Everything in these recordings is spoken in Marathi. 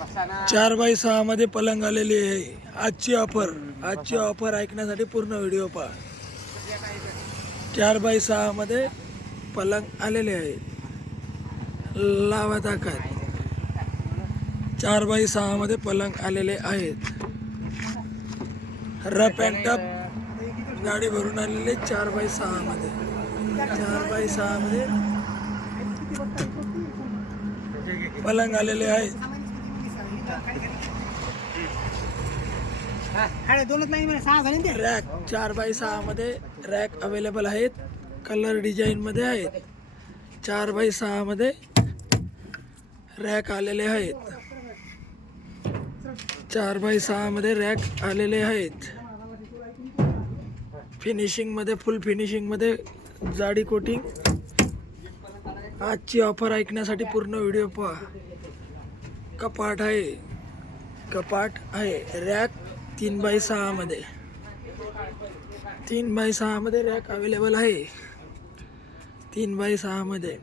चार बाय सहा मध्ये पलंग आलेली आहे. आजची ऑफर आजची ऑफर ऐकण्यासाठी पूर्ण व्हिडिओ पहा. चार बाय सहा मध्ये पलंग आलेले आहेत लावा ताकद. चार बाय सहा मध्ये पलंग आलेले आहेत. रफ अँड टप गाडी भरून आलेले चार बाय सहा मध्ये. चार बाय सहा मध्ये पलंग आलेले आहेत. अरे दोनच सहा झाले ना ते. रॅक चार बाय सहा मध्ये रॅक अवेलेबल आहेत. कलर डिझाईन मध्ये आहेत. चार बाय सहा मध्ये रॅक आलेले आहेत. चार बाय सहा मध्ये रॅक आलेले आहेत. फिनिशिंगमध्ये फुल फिनिशिंगमध्ये जाडी कोटिंग आजची ऑफर ऐकण्यासाठी पूर्ण व्हिडिओ पहा. कपाट आहे. कपाट आहे. रॅक तीन बाय सहामध्ये तीन बाय सहामध्ये रॅक अवेलेबल आहे. तीन बाय सहामध्ये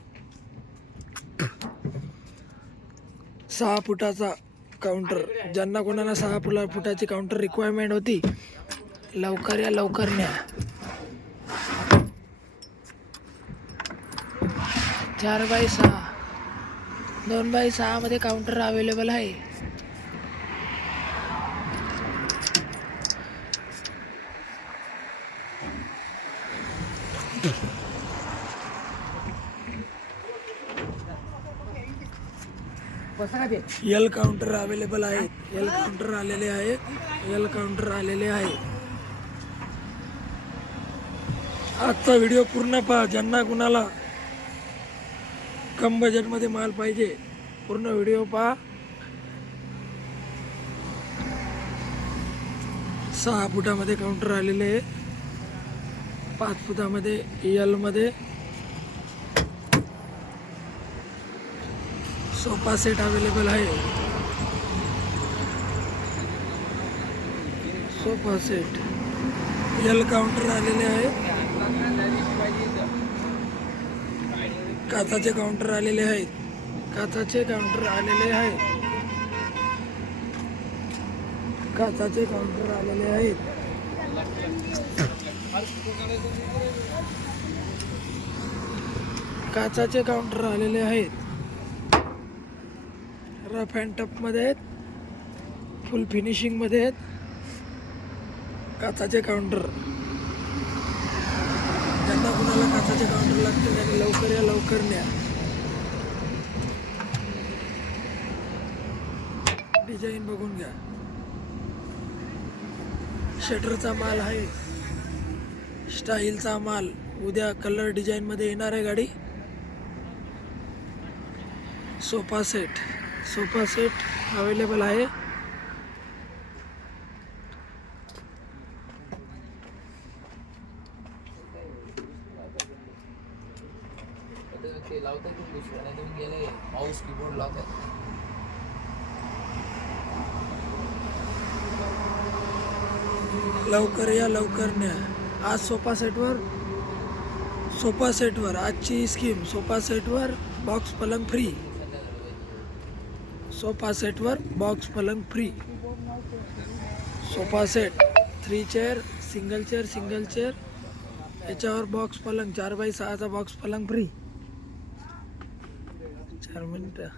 सहा फुटाचा काउंटर. ज्यांना कोणाला सहा फुला फुटाची काउंटर रिक्वायरमेंट होती लवकर या लवकर न्या. चार बाय सहा. दोन बाय सहा मध्ये काउंटर अवेलेबल आहे. एल काउंटर अवेलेबल आहेत एल काउंटर आलेले आहेत एल काउंटर आलेले आहेत आजचा व्हिडिओ पूर्ण पहा. ज्यांना कुणाला कम बजेटमध्ये माल पाहिजे. पूर्ण व्हिडिओ पहा. सहा फुटामध्ये काउंटर आलेले आहे. पाच फुटामध्ये एलमध्ये सोफा सेट अवेलेबल आहे. सोफा सेट एल काउंटर आलेले आहे. काचाचे काउंटर आलेले आहेत. काचाचे काउंटर आलेले आहेत. काचाचे काउंटर आलेले आहेत. काचाचे काउंटर आलेले आहेत. रफ अँड टपमध्ये आहेत. फुल फिनिशिंगमध्ये आहेत. काचाचे काउंटर. ज्यांना कुणाला काचाच्या काउंटर लागतील आणि लवकर या लवकर न्या. डिझाईन बघून घ्या. शटरचा माल आहे. स्टाईलचा माल. उद्या कलर डिझाईनमध्ये येणार आहे गाडी. Sofa set. Sofa set available आहे. ते लावतात दुसऱ्याने गेले माऊस कीबोर्ड लावतात लवकर या लवकर न्या. आज सोफा सेटवर सोफा सेटवर आजची स्कीम सोफा सेटवर बॉक्स पलंग फ्री सोफा सेटवर बॉक्स पलंग free sofa set three chair single chair single chair याच्यावर बॉक्स पलंग चार बाय सहाचा बॉक्स पलंग फ्री चार मिनटं